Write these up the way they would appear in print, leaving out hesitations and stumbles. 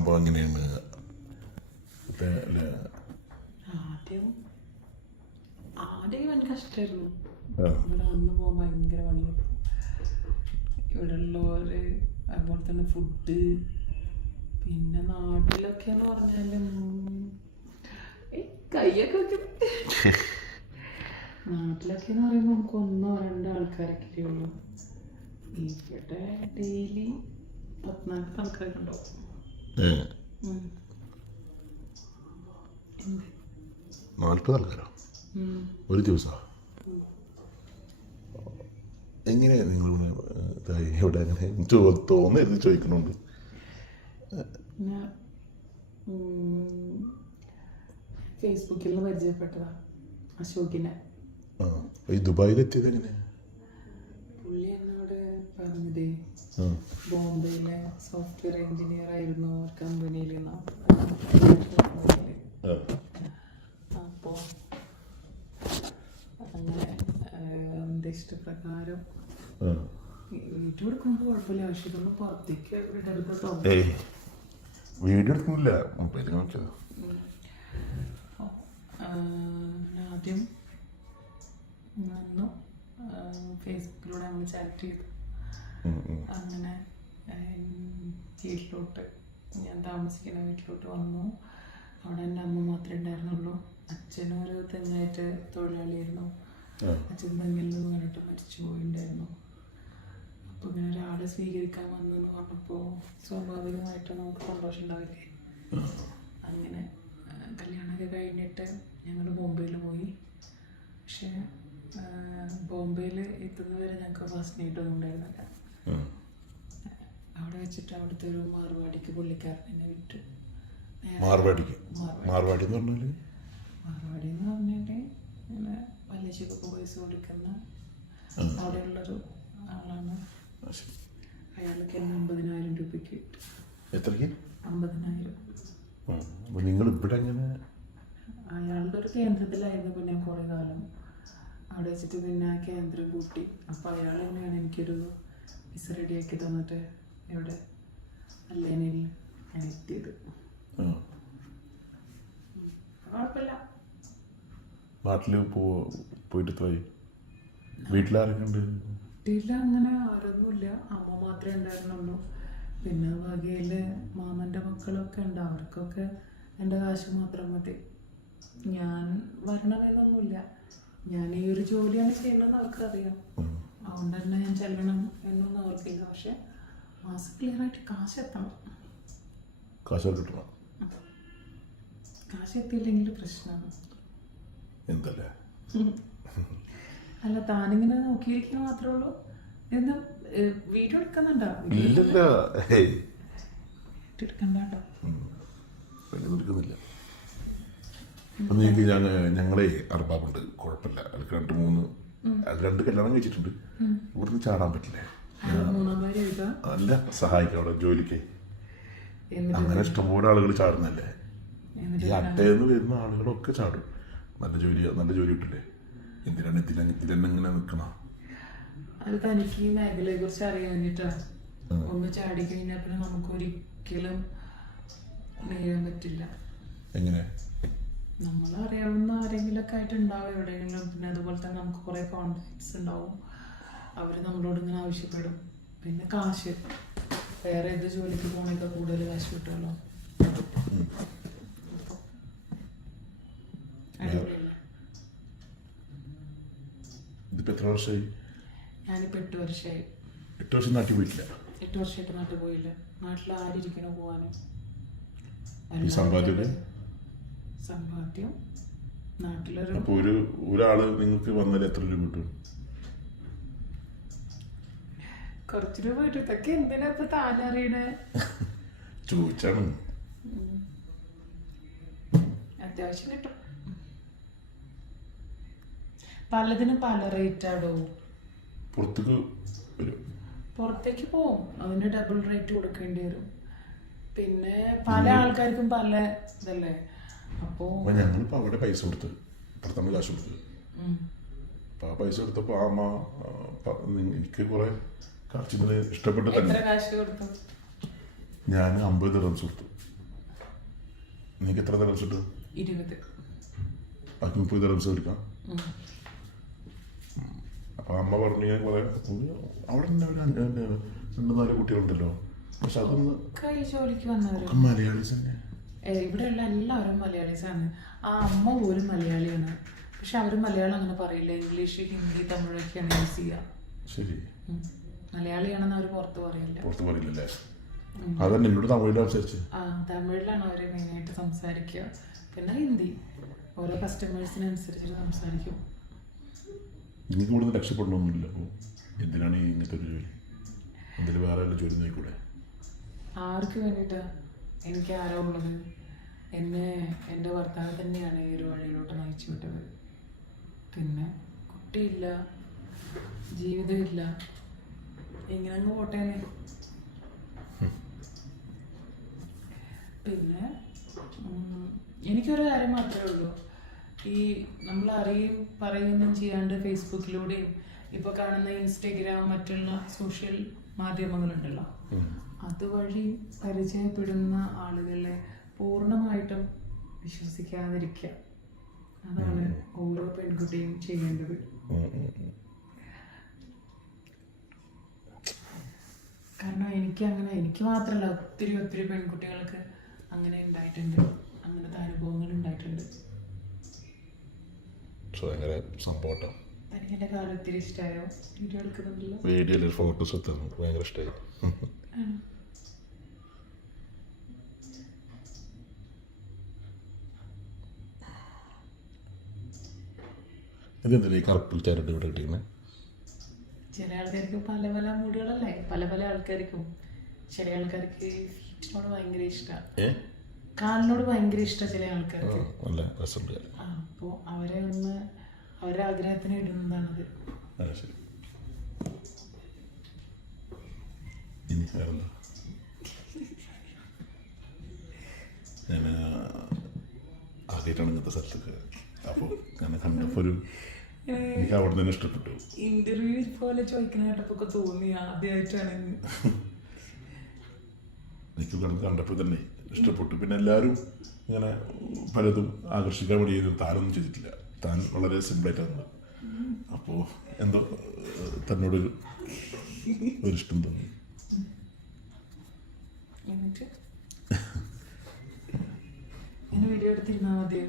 അപ്പോൾ അങ്ങനെയാണ് ആദ്യം വൻ കഷ്ടമായിരുന്നു. ഇവിടെ വന്ന് പോകാൻ ഭയങ്കര പണിയായിരുന്നു. ഇവിടെ ഉള്ളവര് അതുപോലെ തന്നെ ഫുഡ്, പിന്നെ നാട്ടിലൊക്കെ എന്ന് പറഞ്ഞാലും കയ്യൊക്കെ നാട്ടിലൊക്കെ എന്ന് പറയുമ്പോൾ നമുക്ക് 1-2 ആൾക്കാരൊക്കെ ഉള്ളൂ. ഇവിടെ ഡെയിലി 14 ആൾക്കാരൊക്കെ ഉണ്ടാവും. 40 ആൾക്കാരോ ഒരു ദിവസം? എങ്ങനെയാ നിങ്ങൾ ഇവിടെ അങ്ങനെ തോന്നരുത് ചോദിക്കണുണ്ട്. ഫേസ്ബുക്കിൽ നിന്ന് പരിചയപ്പെട്ടതാ അശോകിനെ. ഈ ദുബായിലെത്തിയത് എങ്ങനെ? പുള്ളി എന്നോട് പറഞ്ഞത് ബോംബെയിലെ സോഫ്റ്റ്വെയർ എഞ്ചിനീയർ ആയിരുന്നു ഒരു കമ്പനിയിൽ. അപ്പോൾ അങ്ങനെ എൻ്റെ ഇഷ്ടപ്രകാരം വീഡിയോ എടുക്കുമ്പോൾ കുഴപ്പമില്ല, പക്ഷെ ഇതൊന്നും പുറത്തേക്ക് ഇടരുതോ. വീഡിയോ എടുക്കുന്നില്ല, മൊബൈലിൽ നോക്കിയത്. ആദ്യം വന്നു ഫേസ്ബുക്കിലൂടെ നമ്മൾ ചാറ്റ് ചെയ്തു. അങ്ങനെ വീട്ടിലോട്ട്, ഞാൻ താമസിക്കുന്ന വീട്ടിലോട്ട് വന്നു. അവിടെ എൻ്റെ അമ്മ മാത്രമേ ഉണ്ടായിരുന്നുള്ളൂ. അച്ഛനൊരു തെങ്ങായിട്ട് തൊഴിലാളിയായിരുന്നു. അച്ഛൻ തെങ്ങിൽ നിന്ന് പറഞ്ഞിട്ട് മരിച്ചു പോയിട്ടുണ്ടായിരുന്നു. അപ്പോൾ ഇങ്ങനെ ഒരാളെ സ്വീകരിക്കാൻ വന്നു എന്ന് പറഞ്ഞപ്പോൾ സ്വാഭാവികമായിട്ട് നമുക്ക് സന്തോഷം ഉണ്ടാവില്ലേ. അങ്ങനെ കല്യാണമൊക്കെ കഴിഞ്ഞിട്ട് ഞങ്ങൾ ബോംബെയിൽ പോയി. പക്ഷേ ബോംബെയിൽ എത്തുന്നവരെ ഞങ്ങൾക്ക് ഫസ്റ്റ് നൈറ്റൊന്നും ഉണ്ടായിരുന്നില്ല. അവിടെ വെച്ചിട്ട് അവിടുത്തെ ഒരു മാർവാടിക്ക് പുള്ളിക്കാരൻ എന്നെ വിട്ടു. മാർവാടി എന്ന് പറഞ്ഞാൽ ഇങ്ങനെ പലിശക്കൊക്കെ പൈസ കൊടുക്കുന്ന അവിടെയുള്ളൊരു ആളാണ്. അയാൾക്ക് എന്നെ 50,000 രൂപയ്ക്ക് കിട്ടും. എത്രയ്ക്ക്? 50,000. നിങ്ങൾ ഇവിടെ എങ്ങനെ? അയാളുടെ ഒരു കേന്ദ്രത്തിലായിരുന്നു പിന്നെ കുറേ കാലം. അവിടെ വെച്ചിട്ട് പിന്നെ ആ കേന്ദ്രം കൂട്ടി. അപ്പോൾ അയാൾ തന്നെയാണ് എനിക്കൊരു വിസ റെഡിയാക്കി തന്നിട്ട് ഇവിടെ അല്ലേനിൽ ഞാൻ എത്തിയത്. കുഴപ്പമില്ല. നാട്ടിൽ പോയിട്ട് പോയി. വീട്ടിലാരൊക്കെ ഉണ്ട്? വീട്ടിൽ അങ്ങനെ ആരൊന്നുമില്ല, അമ്മ മാത്രമേ ഉണ്ടായിരുന്നുള്ളൂ. പിന്നെ വകയിൽ മാമൻ്റെ മക്കളൊക്കെ ഉണ്ട്, അവർക്കൊക്കെ എൻ്റെ കാശ് മാത്രം മതി. ഞാൻ വരണമെന്നൊന്നുമില്ല, ഞാൻ ഈ ഒരു ജോലിയാണ് ചെയ്യണമെന്ന് അവർക്കറിയാം. അതുകൊണ്ട് തന്നെ ഞാൻ ചെല്ലണം എന്നൊന്നും അവർക്കില്ല. പക്ഷെ മാസം ക്ലിയറായിട്ട് കാശ് എത്തണം. കാശ് കിട്ടണം. കാശ് എത്തിയില്ലെങ്കിൽ പ്രശ്നമാണ്. എന്തല്ലേ? അല്ല, താനിങ്ങനെ നോക്കിയിരിക്കുന്ന മാത്രമേ ഉള്ളൂ. എന്താ വീഡിയോ എടുക്കുന്നുണ്ടോ? എടുക്കണ്ടോ? എടുക്കുന്നില്ല. ഞങ്ങളെ അർബാബുണ്ട്, കുഴപ്പമില്ല. അതിൽ 2 കല്യാണം കഴിച്ചിട്ടുണ്ട്. ഇവിടുന്ന് ചാടാൻ പറ്റില്ലേ? അല്ല, സഹായിക്കാം അവിടെ ജോലിക്ക്. അങ്ങനെ ഇഷ്ടംപോലെ ആളുകൾ ചാടുന്നല്ലേ. ഈ അട്ടയെന്ന് വരുന്ന ആളുകളൊക്കെ ചാടും. നല്ല ജോലി കിട്ടില്ലേ? എന്തിനാണ് ഇതിലെങ്ങനെ നിൽക്കണ? അത് തനിക്ക് ഈ മേഖലയെ കുറിച്ച് അറിയാൻ വേണ്ടിട്ടാണ്. ഒന്ന് ചാടി കഴിഞ്ഞാൽ പിന്നെ നമുക്ക് ഒരിക്കലും നേടാൻ പറ്റില്ല. എങ്ങനെ? നമ്മൾ അറിയാവുന്ന ആരെങ്കിലൊക്കെ ആയിട്ട് ഉണ്ടാവും എവിടെയെങ്കിലും. പിന്നെ അതുപോലെ തന്നെ നമുക്ക് കുറെ കോണ്ടാക്ട്സ് ഉണ്ടാവും. അവർ നമ്മളോട് ഇങ്ങനെ ആവശ്യപ്പെടും. പിന്നെ കാശ്, വേറെ ഏത് ജോലിക്ക് പോകണേക്കാൾ കൂടുതൽ കാശ് കിട്ടുമല്ലോ. ഇതിപ്പോ എത്ര വർഷമായി? ഞാനിപ്പോ 8 വർഷമായി. 8 വർഷം നാട്ടിൽ പോയിട്ടില്ല? 8 വർഷമായിട്ട് നാട്ടിൽ പോയില്ല. നാട്ടിൽ ആരിയ്ക്കണോ പോവാനും. സമ്പാദ്യം നാട്ടിലൊരു. അപ്പൊ ഒരാള് നിങ്ങൾക്ക് വന്നാൽ എത്ര രൂപ കിട്ടും? കുറച്ച് രൂപ കിട്ടും. ഇതൊക്കെ എന്തിനാ ഇപ്പൊ താനറിയണേ? ചോദിച്ചാണ്. അത്യാവശ്യം കിട്ടും. പലതിനും പല റേറ്റ് ആടോ. പുറത്തേക്ക് പോവും, അതിന് ഡബിൾ റേറ്റ് കൊടുക്കേണ്ടി വരും. പിന്നെ പല ആൾക്കാർക്കും പല ഇതല്ലേ. അപ്പോ ഞങ്ങളിപ്പോ അവിടെ പൈസ കൊടുത്ത് പുറത്താണ് കാശ് കൊടുത്തത്. അപ്പൊ ആ പൈസ കൊടുത്തപ്പോ എനിക്ക് കുറെ കാശിന് ഇഷ്ടപ്പെട്ട. എത്ര കാശ് കൊടുത്തു? ഞാൻ 50 ദിർഹംസ് കൊടുത്തു. നിങ്ങൾക്ക് എത്ര തരംസ് ഉണ്ട്? 20. ബാക്കി 30 തരംസ് എടുക്കാം. അപ്പോൾ അമ്മ പറഞ്ഞു ഞാൻ കുറേ അവിടെ തന്നെ ഒരു 2-4 കുട്ടികളുണ്ടല്ലോ, പക്ഷെ അതൊന്ന് ഈ ജോലിക്ക് വന്നവരും മലയാളീസ് തന്നെ. ഇവിടെയുള്ള എല്ലാവരും മലയാളീസാണ്. ആ അമ്മ പോലും മലയാളിയാണ്, പക്ഷെ അവർ മലയാളം അങ്ങനെ പറയില്ല. ഇംഗ്ലീഷ്, ഹിന്ദി, തമിഴൊക്കെയാണ് യൂസ് ചെയ്യുക. ശരി, മലയാളിയാണെന്ന് അവർ പുറത്ത് പറയില്ല. പുറത്ത് പറയില്ലല്ലേ? അതന്നെ എന്നോട് തമിഴിൽ സംസാരിച്ച്. ആ തമിഴിലാണ് അവർ മെയിനായിട്ട് സംസാരിക്കുക. പിന്നെ ഹിന്ദി ഓരോ കസ്റ്റമേഴ്സിനനുസരിച്ച് സംസാരിക്കും. നിങ്ങൾക്ക് ഇവിടുന്ന് രക്ഷപ്പെടണമൊന്നുമില്ല. അപ്പോൾ എന്തിനാണ് ഈ ഇങ്ങനത്തെ ഒരു ജോലി? എന്തെങ്കിലും വേറെ വല്ല ജോലി നോക്കൂടെ? ആർക്ക് വേണ്ടിയിട്ടാ? എനിക്ക് ആരോ ഉള്ളത്? എന്നെ എൻ്റെ ഭർത്താവ് തന്നെയാണ് ഈ ഒരു വഴിയിലോട്ട് നയിച്ചു വിട്ടത്. പിന്നെ കുട്ടിയില്ല, ജീവിതമില്ല, ഇങ്ങനെ അങ്ങ് പോട്ടേനെ. പിന്നെ എനിക്കൊരു കാര്യം മാത്രമേ ഉള്ളൂ, ഈ നമ്മൾ പറയുകയൊന്നും ചെയ്യാണ്ട് ഫേസ്ബുക്കിലൂടെയും ഇപ്പോൾ കാണുന്ന ഇൻസ്റ്റഗ്രാം, മറ്റുള്ള സോഷ്യൽ മാധ്യമങ്ങളുണ്ടല്ലോ, അതുവഴി പരിചയപ്പെടുന്ന ആളുകളെ പൂർണ്ണമായിട്ടും വിശ്വസിക്കാതിരിക്കുക. അതാണ് ഓരോ പെൺകുട്ടിയും ചെയ്യേണ്ടത്. കാരണം എനിക്ക് മാത്രമല്ല, ഒത്തിരി പെൺകുട്ടികൾക്ക് അങ്ങനെ ഉണ്ടായിട്ടുണ്ട്, അങ്ങനത്തെ അനുഭവങ്ങൾ ഉണ്ടായിട്ടുണ്ട്. ഭയങ്കര സംഭവം. തനിക്ക് എൻ്റെ കാലം ഒത്തിരി ഇഷ്ടമായോ? വീഡിയോ എടുക്കുന്നുണ്ടല്ലോ, വീഡിയോയിൽ ഫോട്ടോസ് എത്തുന്നു, ഭയങ്കര ഇഷ്ടമായി. ഇതെന്തിനാ ഈ കറുപ്പിൽ ചരട് ഇവിടെ കിട്ടിയിരുന്നത്? ചില ആൾക്കാർക്ക് പല പല മൂടുകളല്ലേ, പല ആൾക്കാർക്കും. ചില ആൾക്കാർക്ക് ഫീറ്റിനോട് ഭയങ്കര ഇഷ്ടമാണ്, കാലിനോട് ഭയങ്കര ഇഷ്ടമാണ് ചില ആൾക്കാർക്ക്. നല്ല രസമുണ്ട്. അപ്പോൾ അവരുടെ ആഗ്രഹത്തിന് ഇടുന്നതാണത്. ശരി, ഇനി വേറെന്താ? ഞാൻ ആദ്യമായിട്ടാണ് ഇങ്ങനത്തെ സ്ഥലത്തൊക്കെ, അപ്പോൾ ഞാൻ കണ്ടപ്പോൾ എനിക്ക് അവിടെ തന്നെ ഇഷ്ടപ്പെട്ടു. ഇന്റർവ്യൂ പോലെ ചോദിക്കുന്ന കേട്ടപ്പോൾ തോന്നി ആദ്യമായിട്ടാണ്. എനിക്ക് കണ്ടപ്പോൾ തന്നെ ഇഷ്ടപ്പെട്ടു. പിന്നെ എല്ലാവരും ഇങ്ങനെ പലതും ആകർഷിക്കാൻ വേണ്ടി താനൊന്നും ചെയ്തിട്ടില്ല, താൻ വളരെ സിമ്പിളായിട്ടാണ്. അപ്പോൾ എന്തോ തന്നോടൊരു ഇഷ്ടം തോന്നി. എന്നിട്ട് ഇങ്ങനെ വീഡിയോ എടുത്തിരുന്നാൽ മതിയോ?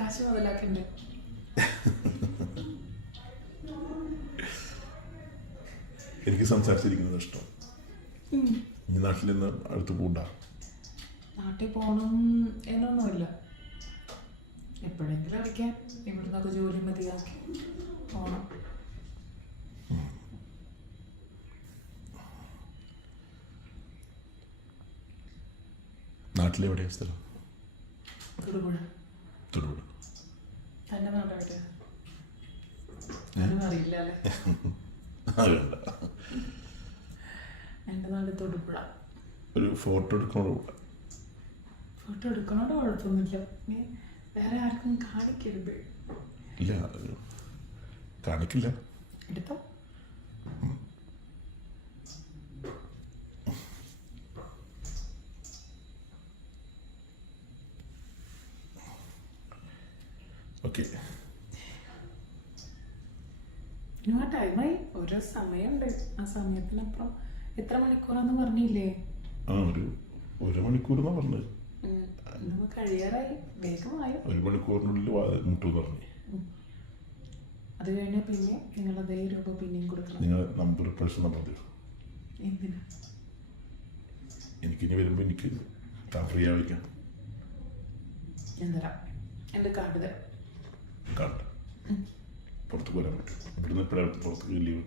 കാശ് മുതലാക്കണ്ടേ? എനിക്ക് സംസാരിച്ചിരിക്കുന്നത് ഇഷ്ടം. ഈ നാട്ടിൽ നിന്ന് അടുത്ത് പോകണ്ട? നാട്ടിൽ പോകണം എന്നൊന്നുമില്ല, എപ്പോഴെങ്കിലും അടിക്കാൻ ഇവിടുന്നൊക്കെ ജോലി മതിയാക്കി പോകണം. നാട്ടിലെവിടെയാ സ്ഥലം? തൊടുപുഴ. തൊടുപുഴ. തൻ്റെ നാടെവിടെ? ഞാനും അറിയില്ല അല്ലേ? വേണ്ട, എൻ്റെ നാട് തൊടുപുഴ. ഒരു ഫോട്ടോ എടുക്കണോ? ഫോട്ടോ എടുക്കണോട് കുഴപ്പമൊന്നുമില്ല, വേറെ ആർക്കും കാണിക്കരുത്. ഇല്ല, കാണിക്കില്ല. എടുത്തോ. ഓക്കെ, ഇനി ആ ടൈമായി, ഓരോ സമയമുണ്ട്. ആ സമയത്തിനപ്പുറം എത്ര മണിക്കൂറാന്ന് പറഞ്ഞില്ലേ? ഒരു മണിക്കൂർ പറഞ്ഞത്. നമുക്ക് കഴിയാറായി, വേഗമായോ? 1 മണിക്കൂറിനുള്ളിൽ മുട്ടു പറഞ്ഞു. അത് കഴിഞ്ഞാൽ പിന്നെ നിങ്ങളതേ രൂപ പിന്നെയും കൊടുക്കണം. നിങ്ങൾ നമ്പർ പേഴ്സൺ നമ്പർ തരും. എന്തിനാ? എനിക്കിനി വരുമ്പോൾ എനിക്ക് ഫ്രീ ആവിക്കാം. ഞാൻ തരാം, എൻ്റെ കാർഡ് തരാം. കാർഡ് പുറത്ത് പോരാൻ പറ്റും? ഇവിടുന്ന് എപ്പോഴാണ് പുറത്ത് ലീവ്?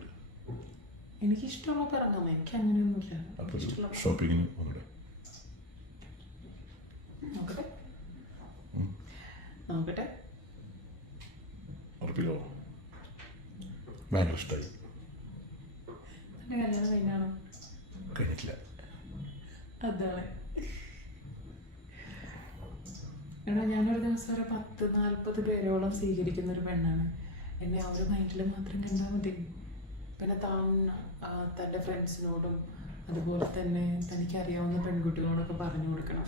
എനിക്കിഷ്ടമുള്ള പറഞ്ഞോ, എനിക്ക് അങ്ങനെയൊന്നുമില്ല. അപ്പോൾ ഷോപ്പിങ്ങിന് ഒന്നുകൂടെ നോക്കട്ടെ. ഉറപ്പിക്കോ? ഭയങ്കര ഇഷ്ടമായി. എൻ്റെ കല്യാണം കഴിഞ്ഞാണോ? കഴിഞ്ഞിട്ടില്ല. അതാണ്. എടാ, ഞാനൊരു ദിവസം ഒരു 10-40 പേരോളം സ്വീകരിക്കുന്ന ഒരു പെണ്ണാണ്. എന്നെ ആ ഒരു മൈൻഡിൽ മാത്രം കണ്ടാൽ മതി. പിന്നെ തൻ്റെ ഫ്രണ്ട്സിനോടും അതുപോലെ തന്നെ തനിക്കറിയാവുന്ന പെൺകുട്ടികളോടൊക്കെ പറഞ്ഞു കൊടുക്കണം.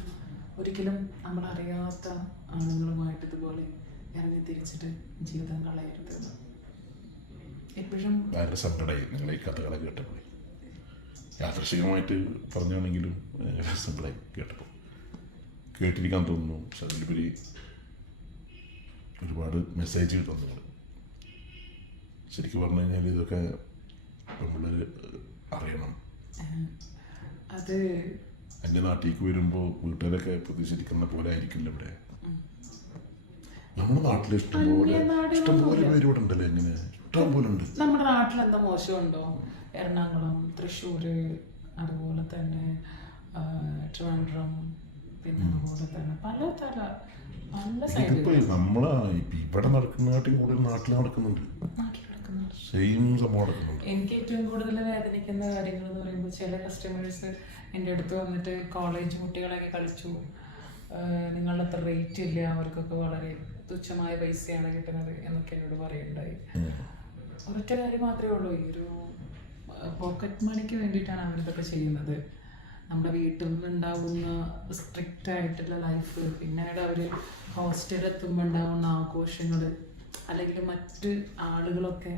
ഒരിക്കലും നമ്മളറിയാത്ത ആളുകളുമായിട്ട് ഇതുപോലെ ഇറങ്ങി തിരിച്ചിട്ട് ജീവിതം കളയരുത്. എപ്പോഴും ഭയങ്കര സങ്കടമായി നിങ്ങളെ ഈ കഥകളൊക്കെ കേട്ടപ്പോൾ. യാദൃശികമായിട്ട് പറഞ്ഞാണെങ്കിലും സങ്കടമായി കേട്ടപ്പോൾ. കേട്ടിരിക്കാൻ തോന്നുന്നു. പക്ഷെ അതിലുപരി ഒരുപാട് മെസ്സേജ് തന്നു. ശരിക്കും പറഞ്ഞു കഴിഞ്ഞാൽ ഇതൊക്കെ നമ്മൾ അറിയണം. അത് എൻ്റെ നാട്ടിലേക്ക് വരുമ്പോൾ വീട്ടുകാരൊക്കെ പ്രതീക്ഷിക്കുന്ന പോലെ ആയിരിക്കില്ല ഇവിടെ. നമ്മുടെ നാട്ടിൽ ഇഷ്ടംപോലെ പേര് ഇവിടെ ഉണ്ടല്ലോ. എങ്ങനെ ഇഷ്ടം പോലെ ഉണ്ട്. നമ്മുടെ നാട്ടിൽ എന്താ മോശമുണ്ടോ? എറണാകുളം, തൃശ്ശൂര്, അതുപോലെ തന്നെ ട്രിവാൻഡ്രം, പിന്നെ അതുപോലെ തന്നെ പല ഇതിപ്പോ നമ്മളെ ഇവിടെ നടക്കുന്നതായിട്ടും കൂടുതൽ നാട്ടിൽ നടക്കുന്നുണ്ട്. സെയിം സംഭവം നടക്കുന്നുണ്ട്. എനിക്ക് ഏറ്റവും കൂടുതൽ വേദനിക്കുന്ന കാര്യങ്ങൾ എന്ന് പറയുമ്പോൾ ചില കസ്റ്റമേഴ്സ് എൻ്റെ അടുത്ത് വന്നിട്ട് കോളേജ് കുട്ടികളൊക്കെ കളിച്ചു, നിങ്ങളുടെ അത്ര റേറ്റ് ഇല്ല, അവർക്കൊക്കെ വളരെ തുച്ഛമായ പൈസയാണ് കിട്ടുന്നത് എന്നൊക്കെ എന്നോട് പറയുണ്ടായി. ഒരൊറ്റ കാര്യം മാത്രമേ ഉള്ളൂ, ഈ ഒരു പോക്കറ്റ് മണിക്ക് വേണ്ടിയിട്ടാണ് അവരിതൊക്കെ ചെയ്യുന്നത്. നമ്മുടെ വീട്ടിൽ നിന്നുണ്ടാകുന്ന സ്ട്രിക്റ്റ് ആയിട്ടുള്ള ലൈഫ്, പിന്നീട് അവർ ഹോസ്റ്റലിലെത്തുമ്പോൾ ഉണ്ടാകുന്ന ആഘോഷങ്ങൾ, അല്ലെങ്കിൽ മറ്റ് ആളുകളൊക്കെ